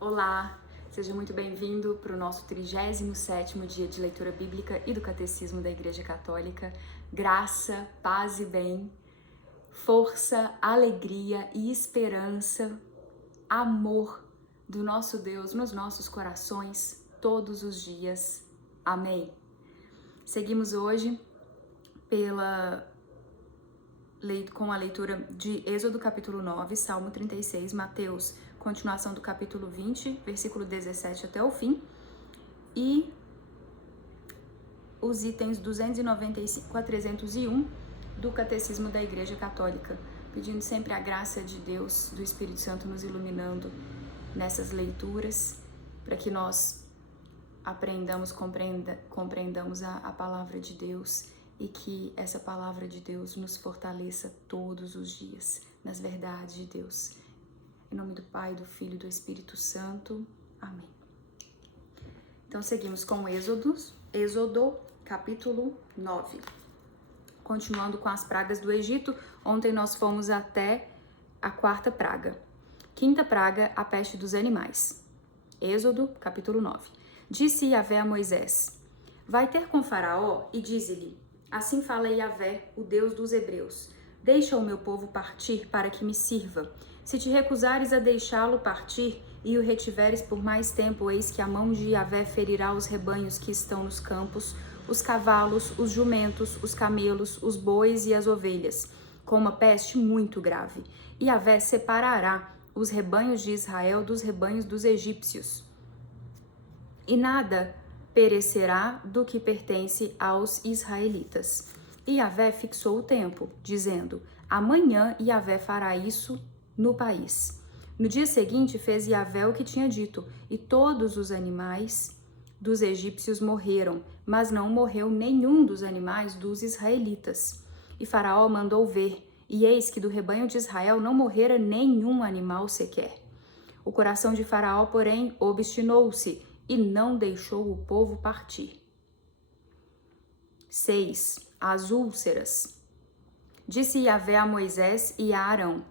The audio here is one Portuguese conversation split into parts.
Olá, seja muito bem-vindo para o nosso 37º dia de leitura bíblica e do Catecismo da Igreja Católica. Graça, paz e bem, força, alegria e esperança, amor do nosso Deus nos nossos corações todos os dias. Amém. Seguimos hoje com a leitura de Êxodo capítulo 9, Salmo 36, Mateus, continuação do capítulo 20, versículo 17 até o fim, e os itens 295 a 301 do Catecismo da Igreja Católica, pedindo sempre a graça de Deus, do Espírito Santo nos iluminando nessas leituras, para que nós compreendamos a palavra de Deus e que essa palavra de Deus nos fortaleça todos os dias nas verdades de Deus. Em nome do Pai, do Filho e do Espírito Santo. Amém. Então seguimos com Êxodo capítulo 9. Continuando com as pragas do Egito, ontem nós fomos até a quarta praga. Quinta praga, a peste dos animais. Êxodo capítulo 9. Disse Yahvé a Moisés: Vai ter com Faraó e dize-lhe: Assim fala Yahvé, o Deus dos Hebreus: Deixa o meu povo partir para que me sirva. Se te recusares a deixá-lo partir e o retiveres por mais tempo, eis que a mão de Yahvé ferirá os rebanhos que estão nos campos, os cavalos, os jumentos, os camelos, os bois e as ovelhas, com uma peste muito grave. E Yahvé separará os rebanhos de Israel dos rebanhos dos egípcios. E nada perecerá do que pertence aos israelitas. E Yahvé fixou o tempo, dizendo: Amanhã Yahvé fará isso no país. No dia seguinte fez Yahvé o que tinha dito, e todos os animais dos egípcios morreram, mas não morreu nenhum dos animais dos israelitas. E Faraó mandou ver, e eis que do rebanho de Israel não morrera nenhum animal sequer. O coração de Faraó, porém, obstinou-se e não deixou o povo partir. 6. As úlceras. Disse Yahvé a Moisés e a Arão: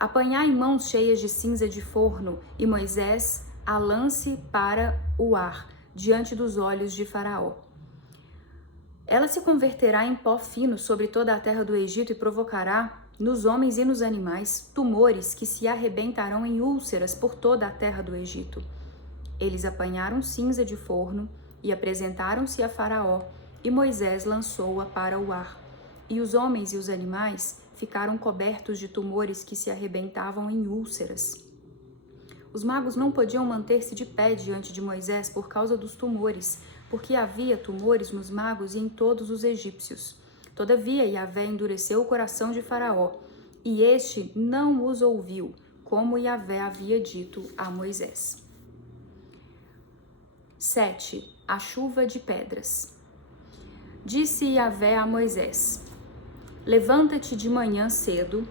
Apanhai mãos cheias de cinza de forno, e Moisés a lance para o ar, diante dos olhos de Faraó. Ela se converterá em pó fino sobre toda a terra do Egito e provocará, nos homens e nos animais, tumores que se arrebentarão em úlceras por toda a terra do Egito. Eles apanharam cinza de forno e apresentaram-se a Faraó, e Moisés lançou-a para o ar. E os homens e os animais ficaram cobertos de tumores que se arrebentavam em úlceras. Os magos não podiam manter-se de pé diante de Moisés por causa dos tumores, porque havia tumores nos magos e em todos os egípcios. Todavia, Yahvé endureceu o coração de Faraó, e este não os ouviu, como Yahvé havia dito a Moisés. 7. A chuva de pedras. Disse Yahvé a Moisés: Levanta-te de manhã cedo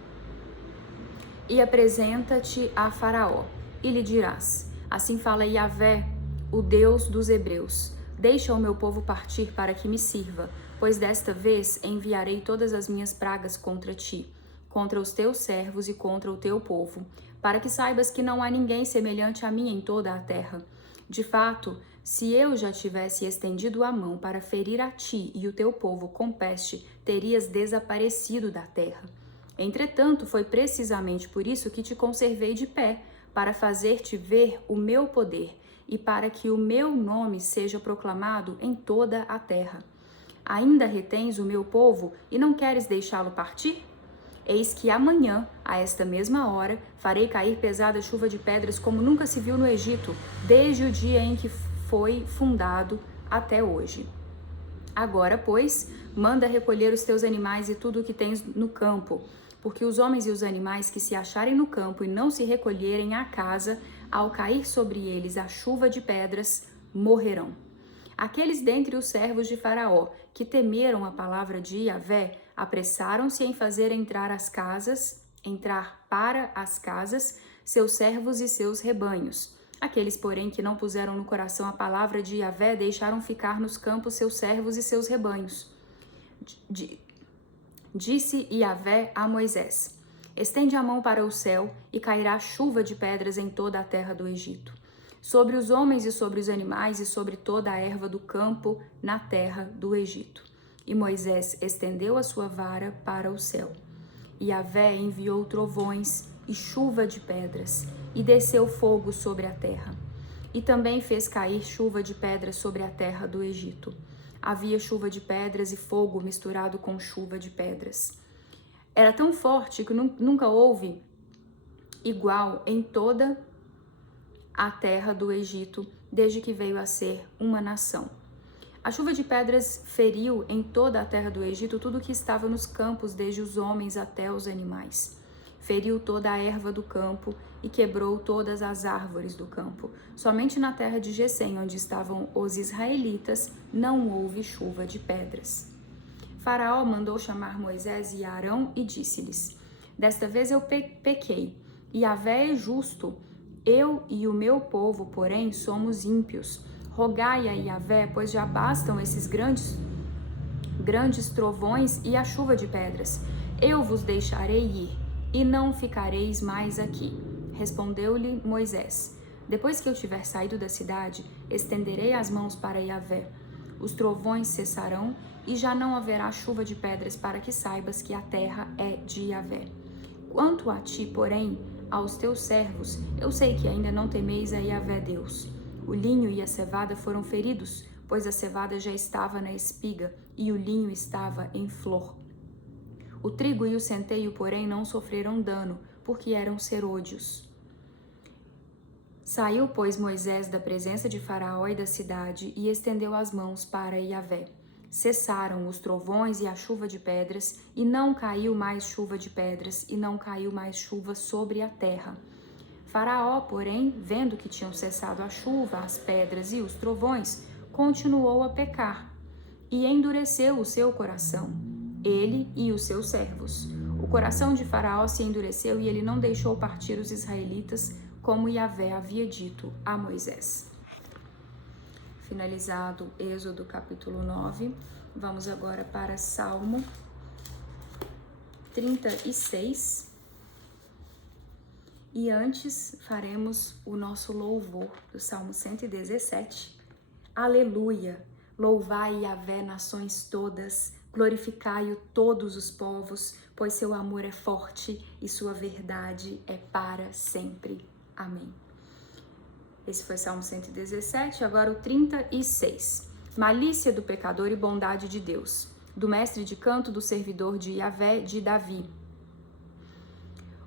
e apresenta-te a Faraó, e lhe dirás: Assim fala Yahvé, o Deus dos Hebreus: Deixa o meu povo partir para que me sirva, pois desta vez enviarei todas as minhas pragas contra ti, contra os teus servos e contra o teu povo, para que saibas que não há ninguém semelhante a mim em toda a terra. De fato, se eu já tivesse estendido a mão para ferir a ti e o teu povo com peste, terias desaparecido da terra. Entretanto, foi precisamente por isso que te conservei de pé, para fazer-te ver o meu poder e para que o meu nome seja proclamado em toda a terra. Ainda retens o meu povo e não queres deixá-lo partir? Eis que amanhã, a esta mesma hora, farei cair pesada chuva de pedras como nunca se viu no Egito, desde o dia em que foi fundado até hoje. Agora, pois, manda recolher os teus animais e tudo o que tens no campo, porque os homens e os animais que se acharem no campo e não se recolherem à casa, ao cair sobre eles a chuva de pedras, morrerão. Aqueles dentre os servos de Faraó que temeram a palavra de Yahvé apressaram-se em fazer entrar para as casas seus servos e seus rebanhos. Aqueles, porém, que não puseram no coração a palavra de Yahvé deixaram ficar nos campos seus servos e seus rebanhos. Disse Yahvé a Moisés: Estende a mão para o céu e cairá chuva de pedras em toda a terra do Egito. sobre os homens e sobre os animais e sobre toda a erva do campo na terra do Egito. E Moisés estendeu a sua vara para o céu. E Yahvé enviou trovões e chuva de pedras, e desceu fogo sobre a terra. E também fez cair chuva de pedras sobre a terra do Egito. Havia chuva de pedras e fogo misturado com chuva de pedras. Era tão forte que nunca houve igual em toda a terra do Egito, desde que veio a ser uma nação. A chuva de pedras feriu em toda a terra do Egito tudo que estava nos campos, desde os homens até os animais. Feriu toda a erva do campo e quebrou todas as árvores do campo. Somente na terra de Gesem, onde estavam os israelitas, não houve chuva de pedras. Faraó mandou chamar Moisés e Arão e disse-lhes: Desta vez eu pequei, e Yahvé é justo. Eu e o meu povo, porém, somos ímpios. Rogai a Yahvé, pois já bastam esses grandes trovões e a chuva de pedras. Eu vos deixarei ir, e não ficareis mais aqui. Respondeu-lhe Moisés: Depois que eu tiver saído da cidade, estenderei as mãos para Yahvé. Os trovões cessarão, e já não haverá chuva de pedras, para que saibas que a terra é de Yahvé. Quanto a ti, porém, aos teus servos, eu sei que ainda não temeis a Yahvé Deus. O linho e a cevada foram feridos, pois a cevada já estava na espiga e o linho estava em flor. O trigo e o centeio, porém, não sofreram dano, porque eram serôdios. Saiu, pois, Moisés da presença de Faraó e da cidade e estendeu as mãos para Yahvé. Cessaram os trovões e a chuva de pedras, e não caiu mais chuva de pedras, e não caiu mais chuva sobre a terra. Faraó, porém, vendo que tinham cessado a chuva, as pedras e os trovões, continuou a pecar, e endureceu o seu coração, ele e os seus servos. O coração de Faraó se endureceu e ele não deixou partir os israelitas, como Yahvé havia dito a Moisés. Finalizado Êxodo capítulo 9, vamos agora para Salmo 36. E antes faremos o nosso louvor do Salmo 117. Aleluia! Louvai Yahvé, nações todas, glorificai-o todos os povos, pois seu amor é forte e sua verdade é para sempre. Amém. Esse foi Salmo 117, agora o 36. Malícia do pecador e bondade de Deus. Do mestre de canto, do servidor de Yahvé, de Davi.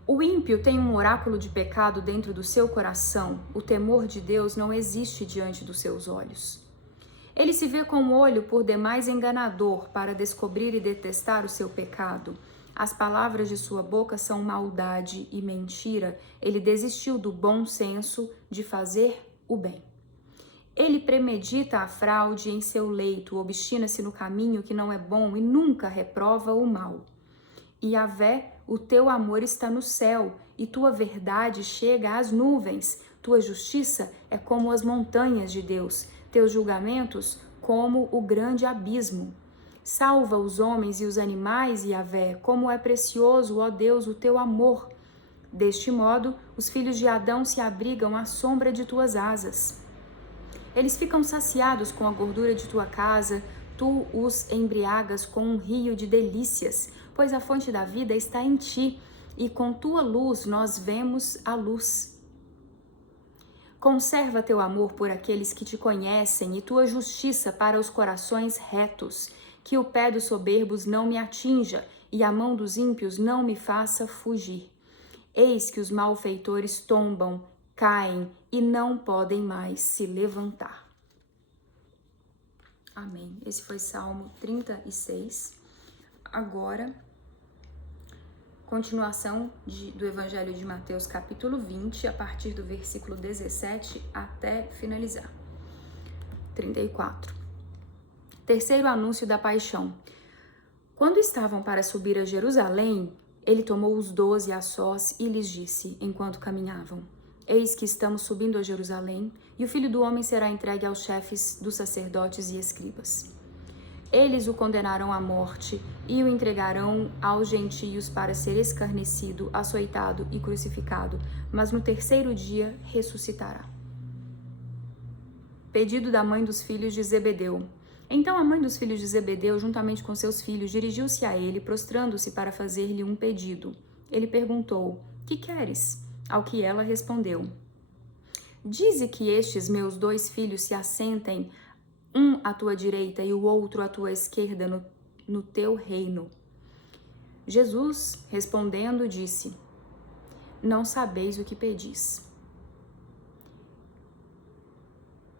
O ímpio tem um oráculo de pecado dentro do seu coração. O temor de Deus não existe diante dos seus olhos. Ele se vê com o olho por demais enganador para descobrir e detestar o seu pecado. As palavras de sua boca são maldade e mentira. Ele desistiu do bom senso de fazer o bem. Ele premedita a fraude em seu leito, obstina-se no caminho que não é bom e nunca reprova o mal. Yahvé, o teu amor está no céu e tua verdade chega às nuvens. Tua justiça é como as montanhas de Deus, teus julgamentos como o grande abismo. Salva os homens e os animais, Yahvé, como é precioso, ó Deus, o teu amor. Deste modo, os filhos de Adão se abrigam à sombra de tuas asas. Eles ficam saciados com a gordura de tua casa, tu os embriagas com um rio de delícias, pois a fonte da vida está em ti, e com tua luz nós vemos a luz. Conserva teu amor por aqueles que te conhecem e tua justiça para os corações retos. Que o pé dos soberbos não me atinja e a mão dos ímpios não me faça fugir. Eis que os malfeitores tombam, caem e não podem mais se levantar. Amém. Esse foi Salmo 36. Agora, continuação do Evangelho de Mateus, capítulo 20, a partir do versículo 17 até finalizar. 34. Terceiro anúncio da paixão. Quando estavam para subir a Jerusalém, ele tomou os 12 a sós e lhes disse, enquanto caminhavam: Eis que estamos subindo a Jerusalém, e o Filho do Homem será entregue aos chefes dos sacerdotes e escribas. Eles o condenarão à morte e o entregarão aos gentios para ser escarnecido, açoitado e crucificado, mas no terceiro dia ressuscitará. Pedido da mãe dos filhos de Zebedeu. Então a mãe dos filhos de Zebedeu, juntamente com seus filhos, dirigiu-se a ele, prostrando-se para fazer-lhe um pedido. Ele perguntou: que queres? Ao que ela respondeu: dize que estes meus 2 filhos se assentem, um à tua direita e o outro à tua esquerda no teu reino. Jesus, respondendo, disse: não sabeis o que pedis.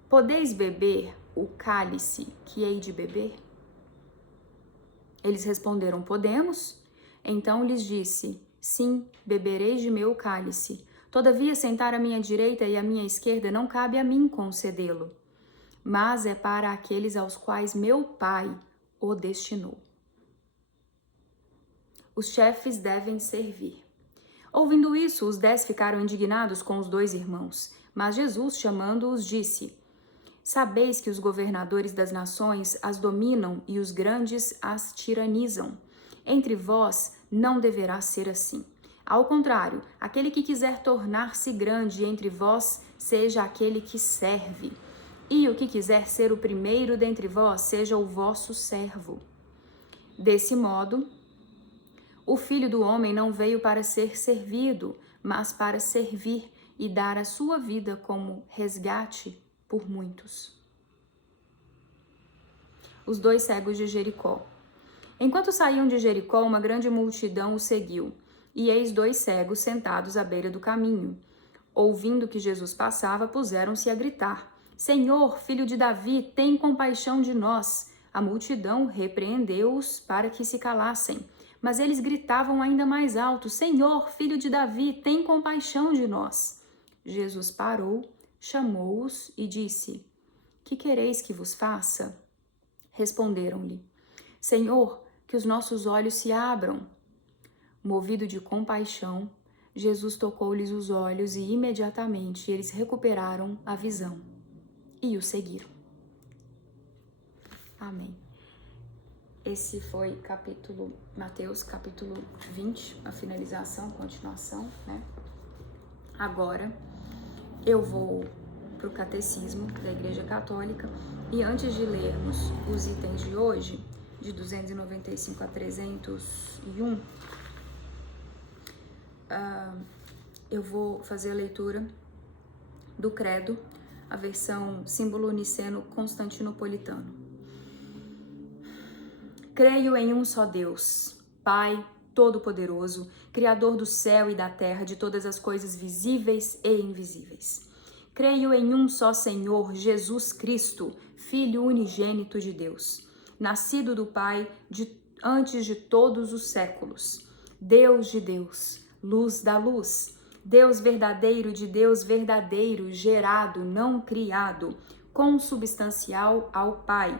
Podeis beber o cálice que hei de beber? Eles responderam: podemos. Então lhes disse: sim, bebereis de meu cálice. Todavia, sentar à minha direita e à minha esquerda não cabe a mim concedê-lo, mas é para aqueles aos quais meu Pai o destinou. Os chefes devem servir. Ouvindo isso, os 10 ficaram indignados com os 2 irmãos. Mas Jesus, chamando-os, disse: sabeis que os governadores das nações as dominam e os grandes as tiranizam. Entre vós não deverá ser assim. Ao contrário, aquele que quiser tornar-se grande entre vós, seja aquele que serve. E o que quiser ser o primeiro dentre vós, seja o vosso servo. Desse modo, o Filho do Homem não veio para ser servido, mas para servir e dar a sua vida como resgate por muitos. Os 2 cegos de Jericó. Enquanto saíam de Jericó, uma grande multidão o seguiu, e eis 2 cegos sentados à beira do caminho. Ouvindo que Jesus passava, puseram-se a gritar: Senhor, filho de Davi, tem compaixão de nós. A multidão repreendeu-os para que se calassem, mas eles gritavam ainda mais alto: Senhor, filho de Davi, tem compaixão de nós. Jesus parou, chamou-os e disse: que quereis que vos faça? Responderam-lhe: Senhor, que os nossos olhos se abram. Movido de compaixão, Jesus tocou-lhes os olhos e imediatamente eles recuperaram a visão e o seguiram. Amém. Esse foi Mateus capítulo 20, a finalização, continuação, né? Agora eu vou para o Catecismo da Igreja Católica e antes de lermos os itens de hoje, de 295 a 301, eu vou fazer a leitura do Credo, a versão símbolo niceno-constantinopolitano. Creio em um só Deus, Pai Todo-Poderoso, Criador do céu e da terra, de todas as coisas visíveis e invisíveis. Creio em um só Senhor, Jesus Cristo, Filho unigênito de Deus, nascido do Pai antes de todos os séculos, Deus de Deus, luz da luz, Deus verdadeiro de Deus verdadeiro, gerado, não criado, consubstancial ao Pai.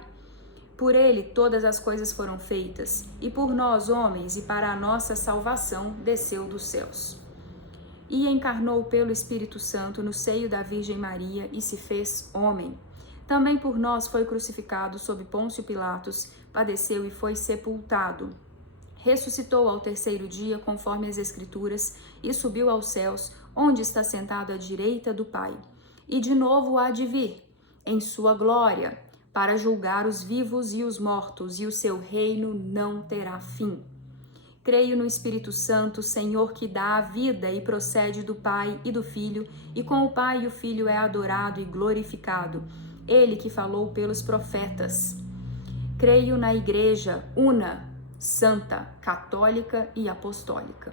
Por ele todas as coisas foram feitas, e por nós, homens, e para a nossa salvação, desceu dos céus. E encarnou pelo Espírito Santo no seio da Virgem Maria e se fez homem. Também por nós foi crucificado sob Pôncio Pilatos, padeceu e foi sepultado. Ressuscitou ao 3º dia, conforme as Escrituras, e subiu aos céus, onde está sentado à direita do Pai. E de novo há de vir, em sua glória, para julgar os vivos e os mortos, e o seu reino não terá fim. Creio no Espírito Santo, Senhor, que dá a vida e procede do Pai e do Filho, e com o Pai e o Filho é adorado e glorificado, ele que falou pelos profetas. Creio na Igreja una, santa, católica e apostólica.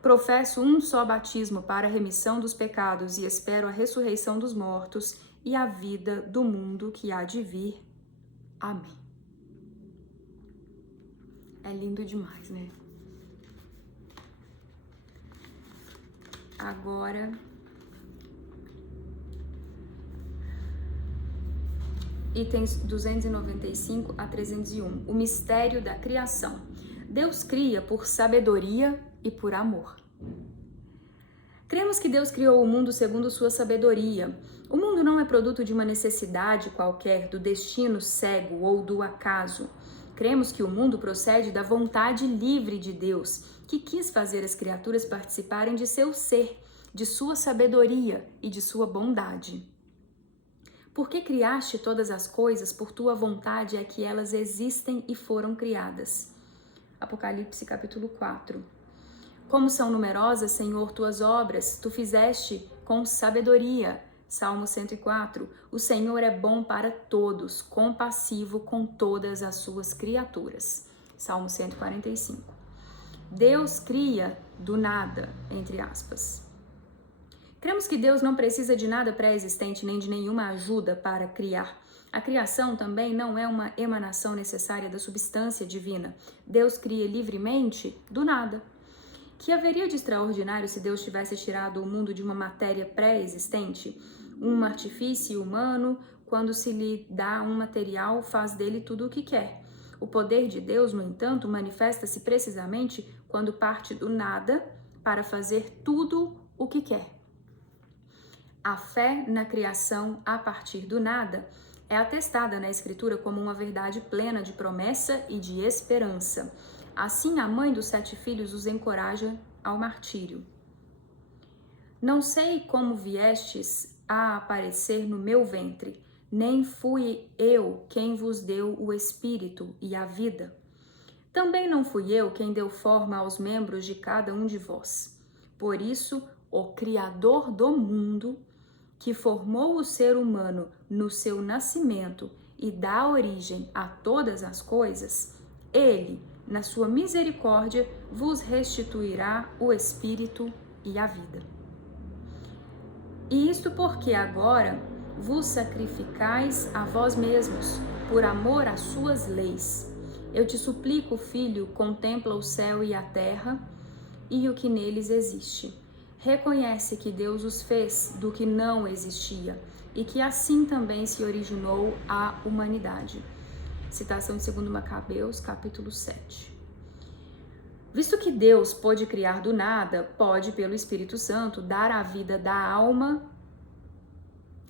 Professo um só batismo para a remissão dos pecados e espero a ressurreição dos mortos e a vida do mundo que há de vir. Amém. É lindo demais, né? Agora, itens 295 a 301. O mistério da criação. Deus cria por sabedoria e por amor. Cremos que Deus criou o mundo segundo sua sabedoria. O mundo não é produto de uma necessidade qualquer, do destino cego ou do acaso. Cremos que o mundo procede da vontade livre de Deus, que quis fazer as criaturas participarem de seu ser, de sua sabedoria e de sua bondade. Porque criaste todas as coisas, por tua vontade é que elas existem e foram criadas. Apocalipse capítulo 4. Como são numerosas, Senhor, tuas obras, tu fizeste com sabedoria. Salmo 104. O Senhor é bom para todos, compassivo com todas as suas criaturas. Salmo 145. Deus cria do nada, entre aspas. Cremos que Deus não precisa de nada pré-existente nem de nenhuma ajuda para criar. A criação também não é uma emanação necessária da substância divina. Deus cria livremente do nada. Que haveria de extraordinário se Deus tivesse tirado o mundo de uma matéria pré-existente? Um artifício humano, quando se lhe dá um material, faz dele tudo o que quer. O poder de Deus, no entanto, manifesta-se precisamente quando parte do nada para fazer tudo o que quer. A fé na criação a partir do nada é atestada na Escritura como uma verdade plena de promessa e de esperança. Assim, a mãe dos 7 filhos os encoraja ao martírio. Não sei como viestes a aparecer no meu ventre, nem fui eu quem vos deu o espírito e a vida. Também não fui eu quem deu forma aos membros de cada um de vós. Por isso, o Criador do mundo, que formou o ser humano no seu nascimento e dá origem a todas as coisas, ele, na sua misericórdia, vos restituirá o espírito e a vida. E isto porque agora vos sacrificais a vós mesmos, por amor às suas leis. Eu te suplico, filho, contempla o céu e a terra e o que neles existe. Reconhece que Deus os fez do que não existia e que assim também se originou a humanidade. Citação de 2 Macabeus, capítulo 7. Visto que Deus pôde criar do nada, pode, pelo Espírito Santo, dar a vida da alma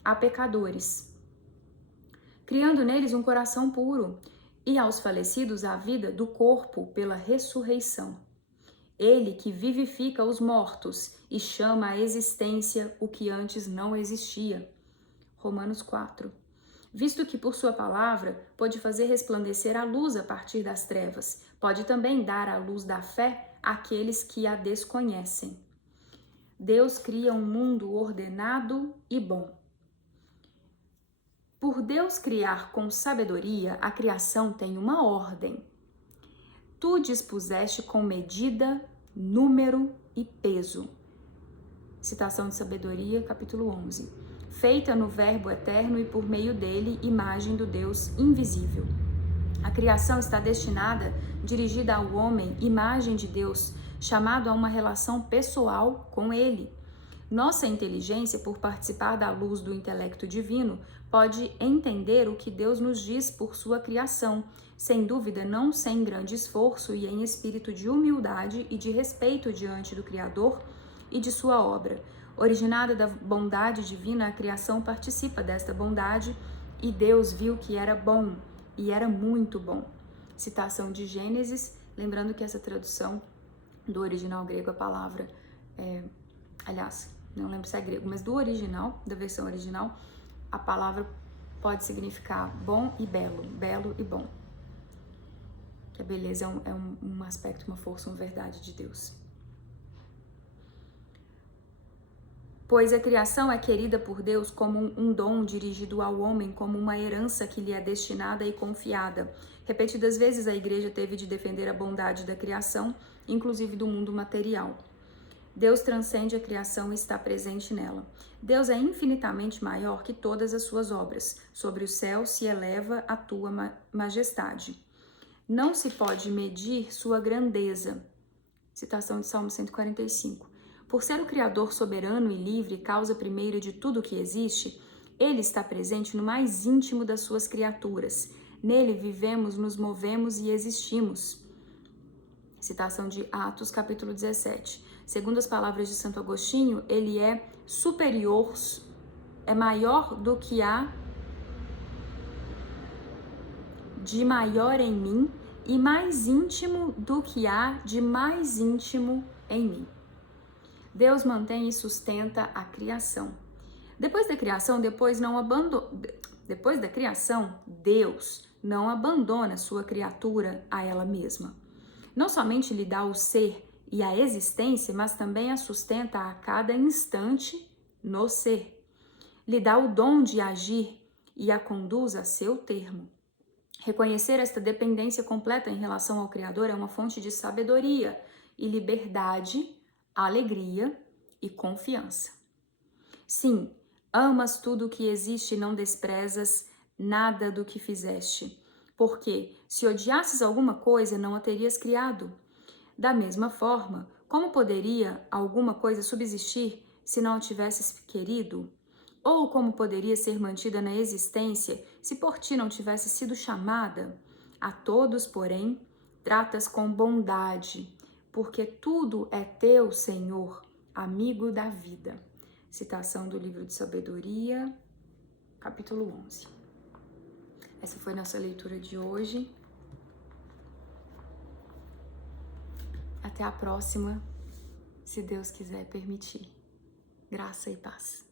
a pecadores, criando neles um coração puro, e aos falecidos a vida do corpo pela ressurreição. Ele que vivifica os mortos e chama à existência o que antes não existia. Romanos 4. Visto que por sua palavra pode fazer resplandecer a luz a partir das trevas, pode também dar a luz da fé àqueles que a desconhecem. Deus cria um mundo ordenado e bom. Por Deus criar com sabedoria, a criação tem uma ordem. Tu dispuseste com medida, número e peso. Citação de Sabedoria, capítulo 11. Feita no Verbo eterno e por meio dele, imagem do Deus invisível. A criação está destinada, dirigida ao homem, imagem de Deus, chamado a uma relação pessoal com ele. Nossa inteligência, por participar da luz do intelecto divino, pode entender o que Deus nos diz por sua criação, sem dúvida não sem grande esforço e em espírito de humildade e de respeito diante do Criador e de sua obra. Originada da bondade divina, a criação participa desta bondade e Deus viu que era bom e era muito bom. Citação de Gênesis, lembrando que essa tradução do original grego, a palavra, não lembro se é grego, mas do original, da versão original, a palavra pode significar bom e belo, belo e bom. Que a beleza é um aspecto, uma força, uma verdade de Deus. Pois a criação é querida por Deus como um dom dirigido ao homem, como uma herança que lhe é destinada e confiada. Repetidas vezes a igreja teve de defender a bondade da criação, inclusive do mundo material. Deus transcende a criação e está presente nela. Deus é infinitamente maior que todas as suas obras. Sobre o céu se eleva a tua majestade. Não se pode medir sua grandeza. Citação de Salmo 145. Por ser o Criador soberano e livre, causa primeira de tudo o que existe, Ele está presente no mais íntimo das suas criaturas. Nele vivemos, nos movemos e existimos. Citação de Atos, capítulo 17. Segundo as palavras de Santo Agostinho, ele é superior, é maior do que há de maior em mim e mais íntimo do que há de mais íntimo em mim. Deus mantém e sustenta a criação. Depois da criação, Deus não abandona sua criatura a ela mesma. Não somente lhe dá o ser e a existência, mas também a sustenta a cada instante no ser. Lhe dá o dom de agir e a conduz a seu termo. Reconhecer esta dependência completa em relação ao Criador é uma fonte de sabedoria e liberdade, alegria e confiança. Sim, amas tudo o que existe e não desprezas nada do que fizeste. Porque, se odiasses alguma coisa, não a terias criado. Da mesma forma, como poderia alguma coisa subsistir se não a tivesses querido? Ou como poderia ser mantida na existência se por ti não tivesse sido chamada? A todos, porém, tratas com bondade, porque tudo é teu, Senhor, amigo da vida. Citação do livro de Sabedoria, capítulo 11. Essa foi nossa leitura de hoje. Até a próxima, se Deus quiser permitir. Graça e paz.